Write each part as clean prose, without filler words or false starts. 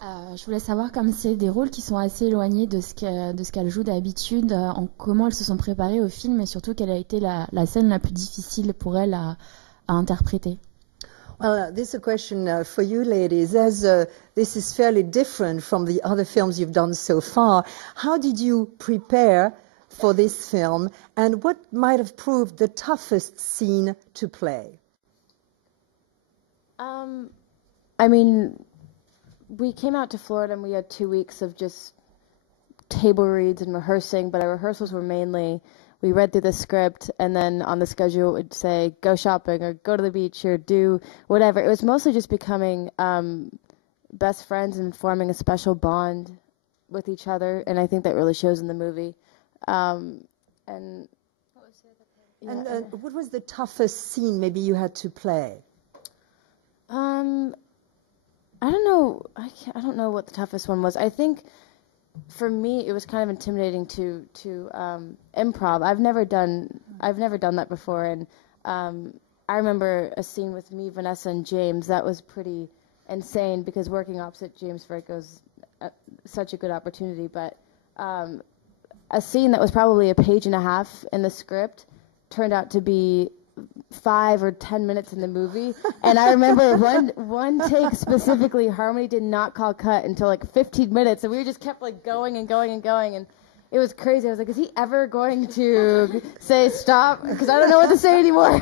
Je voulais savoir, comme c'est des rôles qui sont assez éloignés de ce qu'elle joue d'habitude, comment elles se sont préparées au film et surtout quelle a été la scène la plus difficile pour elle à interpréter. Well, this is a question for you ladies. As this is fairly different from the other films you've done so far, how did you prepare for this film, and what might have proved the toughest scene to play? I mean, we came out to Florida and we had 2 weeks of just table reads and rehearsing, but our rehearsals were mainly we read through the script and then on the schedule it would say go shopping or go to the beach or do whatever. It was mostly just becoming best friends and forming a special bond with each other, and I think that really shows in the movie. And what was the toughest scene maybe you had to play? I don't know. I don't know what the toughest one was. I think for me it was kind of intimidating to improv. I've never done that before, and I remember a scene with me, Vanessa, and James. That was pretty insane because working opposite James Franco's such a good opportunity. But a scene that was probably a page and a half in the script turned out to be 5 or 10 minutes in the movie, and I remember one take specifically, Harmony did not call cut until like 15 minutes, and we just kept like going and going and going, and it was crazy. I was like, is he ever going to say stop? Because I don't know what to say anymore.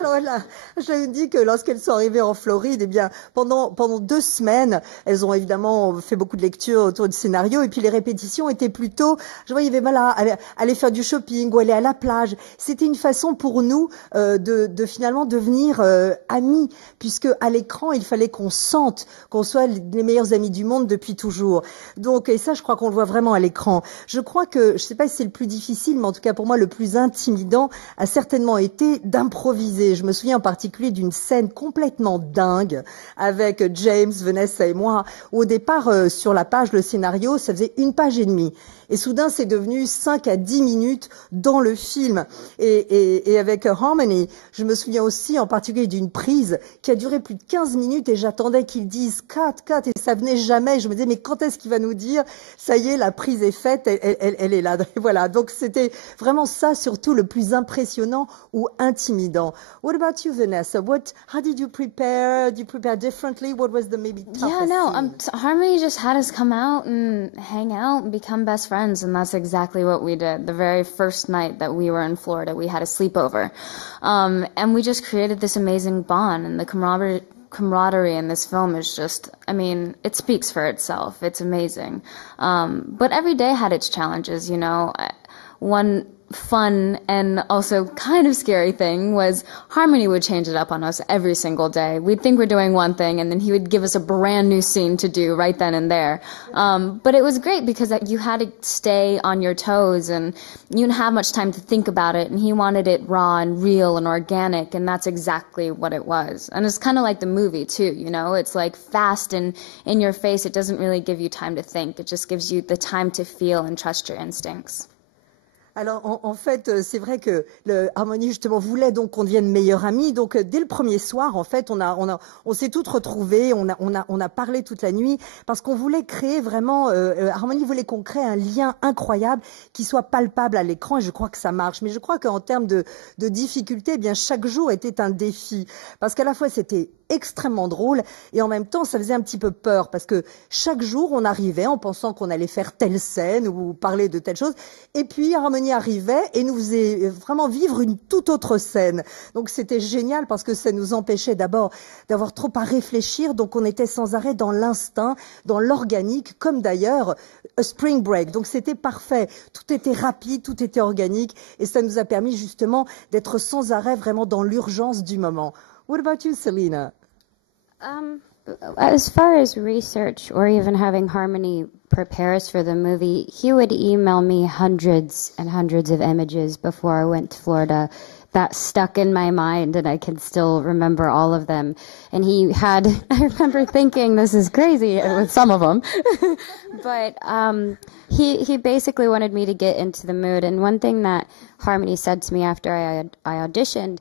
Alors je lui dis que lorsqu'elles sont arrivées en Floride, eh bien pendant 2 semaines, elles ont évidemment fait beaucoup de lectures autour du scénario, et puis les répétitions étaient plutôt, je voyais voilà, aller faire du shopping ou aller à la plage. C'était une façon pour nous de finalement devenir amis, puisque à l'écran il fallait qu'on sente qu'on soit les meilleurs amis du monde depuis toujours. Donc, et ça je crois qu'on le voit vraiment à l'écran. Je crois que, je sais pas si c'est le plus difficile, mais en tout cas pour moi le plus intimidant a certainement été d'improviser. Je me souviens en particulier d'une scène complètement dingue avec James, Vanessa et moi. Au départ, sur la page, le scénario, ça faisait 1 page et demie. Et soudain, c'est devenu 5 à 10 minutes dans le film. Et avec Harmony, je me souviens aussi en particulier d'une prise qui a duré plus de 15 minutes et j'attendais qu'ils disent cut, cut, et ça venait jamais. Je me disais, mais quand est-ce qu'il va nous dire, ça y est, la prise est faite, elle est là. Et voilà. Donc c'était vraiment ça, surtout le plus impressionnant ou intimidant. What about you, Vanessa? How did you prepare? Did you prepare differently? What was the maybe toughest scene? Harmony just had us come out and hang out and become best friends, and that's exactly what we did. The very first night that we were in Florida, we had a sleepover, and we just created this amazing bond, and the camaraderie in this film is just, I mean, it speaks for itself. It's amazing. But every day had its challenges, you know. One fun and also kind of scary thing was Harmony would change it up on us every single day. We'd think we're doing one thing and then he would give us a brand new scene to do right then and there. But it was great because you had to stay on your toes and you didn't have much time to think about it, and he wanted it raw and real and organic, and that's exactly what it was. And it's kind of like the movie too, you know, it's like fast and in your face. It doesn't really give you time to think. It just gives you the time to feel and trust your instincts. Alors, en fait, c'est vrai que Harmony, justement, voulait donc qu'on devienne meilleurs amis. Donc, dès le premier soir, en fait, on s'est toutes retrouvées, on a parlé toute la nuit, parce qu'on voulait créer vraiment, Harmony voulait qu'on crée un lien incroyable qui soit palpable à l'écran, et je crois que ça marche. Mais je crois qu'en termes de difficulté, eh bien, chaque jour était un défi. Parce qu'à la fois, c'était extrêmement drôle et en même temps ça faisait un petit peu peur parce que chaque jour on arrivait en pensant qu'on allait faire telle scène ou parler de telle chose, et puis Harmony arrivait et nous faisait vraiment vivre une toute autre scène. Donc c'était génial parce que ça nous empêchait d'abord d'avoir trop à réfléchir, donc on était sans arrêt dans l'instinct, dans l'organique, comme d'ailleurs a Spring Break. Donc c'était parfait, tout était rapide, tout était organique, et ça nous a permis justement d'être sans arrêt vraiment dans l'urgence du moment. What about you, Selena? As far as research or even having Harmony prepare us for the movie, he would email me hundreds and hundreds of images before I went to Florida that stuck in my mind, and I can still remember all of them. And I remember thinking, this is crazy with some of them, but he basically wanted me to get into the mood. And one thing that Harmony said to me after I auditioned,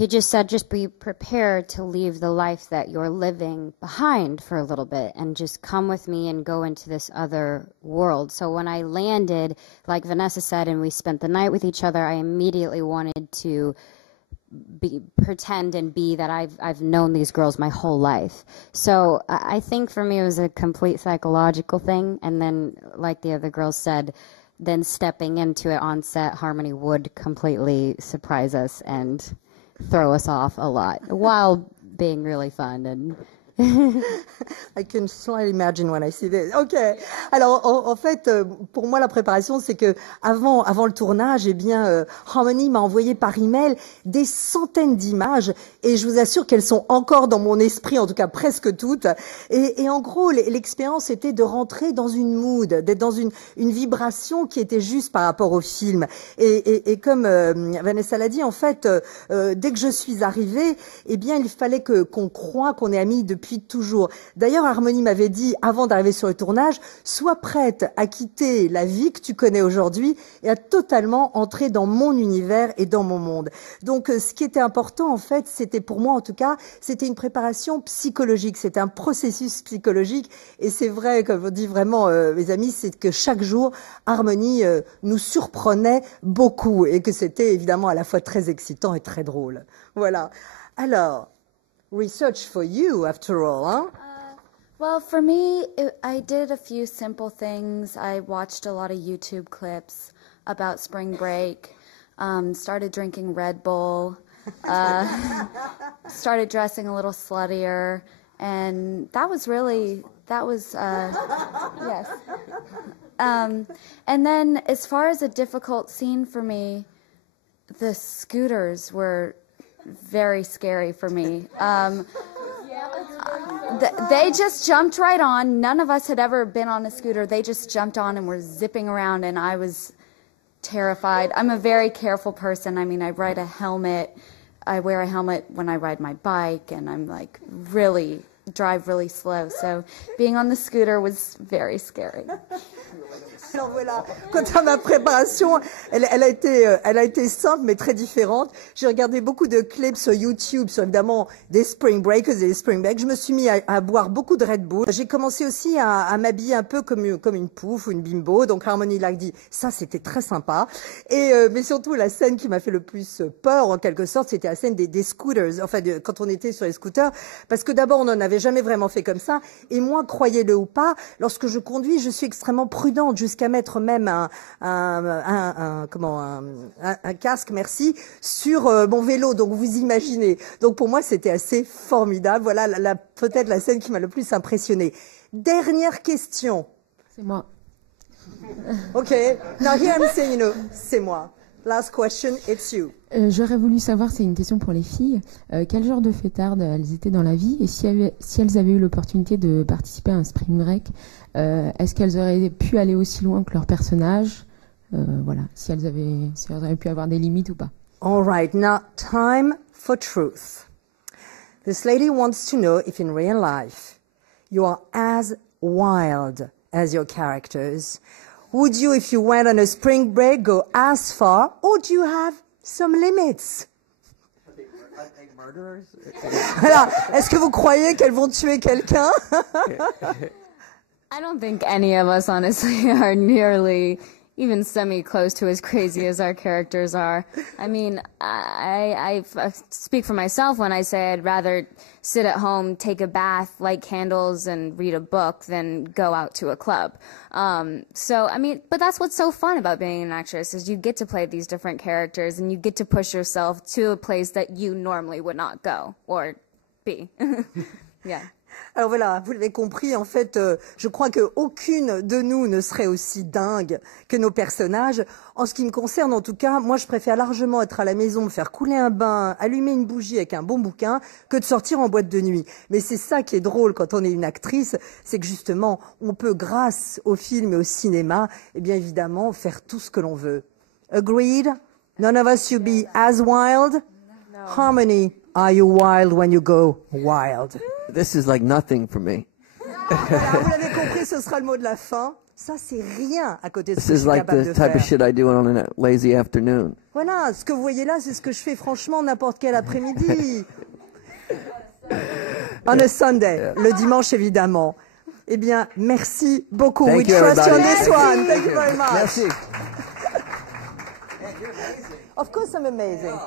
He just said, just be prepared to leave the life that you're living behind for a little bit and just come with me and go into this other world. So when I landed, like Vanessa said, and we spent the night with each other, I immediately wanted to pretend and be that I've known these girls my whole life. So I think for me it was a complete psychological thing. And then, like the other girls said, then stepping into it on set, Harmony would completely surprise us and throw us off a lot while being really fun. And I can slightly imagine when I see this. OK. Alors, en fait, pour moi, la préparation, c'est que avant le tournage, eh bien, Harmony m'a envoyé par email des centaines d'images et je vous assure qu'elles sont encore dans mon esprit, en tout cas presque toutes. Et en gros, l'expérience était de rentrer dans une mood, d'être dans une vibration qui était juste par rapport au film. Et comme Vanessa l'a dit, en fait, dès que je suis arrivée, eh bien, il fallait qu'on croie qu'on est amis depuis toujours. D'ailleurs, Harmony m'avait dit, avant d'arriver sur le tournage, sois prête à quitter la vie que tu connais aujourd'hui et à totalement entrer dans mon univers et dans mon monde. Donc, ce qui était important, en fait, c'était pour moi, en tout cas, c'était une préparation psychologique. C'était un processus psychologique. Et c'est vrai, comme on dit vraiment, mes amis, c'est que chaque jour, Harmony nous surprenait beaucoup et que c'était évidemment à la fois très excitant et très drôle. Voilà. Alors, research for you, after all, huh? Well, for me, I did a few simple things. I watched a lot of YouTube clips about spring break, started drinking Red Bull, started dressing a little sluttier, and yes. And then as far as a difficult scene for me, the scooters were very scary for me. They just jumped right on. None of us had ever been on a scooter. They just jumped on and were zipping around, and I was terrified. I'm a very careful person. I mean, I wear a helmet when I ride my bike, and I'm like drive really slow. So being on the scooter was very scary. Alors voilà, quant à ma préparation, elle a été simple mais très différente. J'ai regardé beaucoup de clips sur YouTube, sur évidemment des spring breakers et des spring breaks. Je me suis mis à boire beaucoup de Red Bull. J'ai commencé aussi à m'habiller un peu comme une pouf ou une bimbo. Donc Harmony l'a dit, ça c'était très sympa. Mais surtout la scène qui m'a fait le plus peur en quelque sorte, c'était la scène des scooters. Enfin, quand on était sur les scooters, parce que d'abord on n'en avait jamais vraiment fait comme ça. Et moi, croyez-le ou pas, lorsque je conduis, je suis extrêmement prudente jusqu'à mettre même un casque, merci, sur mon vélo. Donc vous imaginez. Donc pour moi c'était assez formidable. Voilà peut-être la scène qui m'a le plus impressionnée. Dernière question. C'est moi. OK. Now here I'm saying, c'est moi. Last question, it's you. J'aurais voulu savoir, c'est une question pour les filles, quel genre de fêtardes elles étaient dans la vie et si elles avaient eu l'opportunité de participer à un spring break, est-ce qu'elles auraient pu aller aussi loin que leur personnage, voilà, si elles avaient pu avoir des limites ou pas. All right, now time for truth. This lady wants to know if in real life you are as wild as your characters. Would you, if you went on a spring break, go as far, or do you have some limits? Are they murderers? Alors, est-ce que vous croyez qu'elles vont tuer quelqu'un? I don't think any of us, honestly, are nearly even semi-close to as crazy as our characters are. I mean, I speak for myself when I say I'd rather sit at home, take a bath, light candles, and read a book than go out to a club. So, I mean, but that's what's so fun about being an actress, is you get to play these different characters, and you get to push yourself to a place that you normally would not go or be. Yeah. Alors voilà, vous l'avez compris, en fait, je crois qu'aucune de nous ne serait aussi dingue que nos personnages. En ce qui me concerne, en tout cas, moi, je préfère largement être à la maison, me faire couler un bain, allumer une bougie avec un bon bouquin, que de sortir en boîte de nuit. Mais c'est ça qui est drôle quand on est une actrice, c'est que justement, on peut, grâce au film et au cinéma, eh bien évidemment, faire tout ce que l'on veut. Agreed? None of us should be as wild? No. Harmony, are you wild when you go wild? This is like nothing for me. Voilà, vous l'avez compris, ce sera le mot de la fin. Ça, c'est rien à côté de ce This que je is suis like capable the de type of faire. shit I do on a lazy afternoon. Voilà, ce que vous voyez là, c'est ce que je fais franchement n'importe quel après-midi. On a Sunday, le dimanche évidemment. Eh bien, merci beaucoup. Thank We you, trust you on everybody. this one. Thank you very much. Merci. Of course I'm amazing.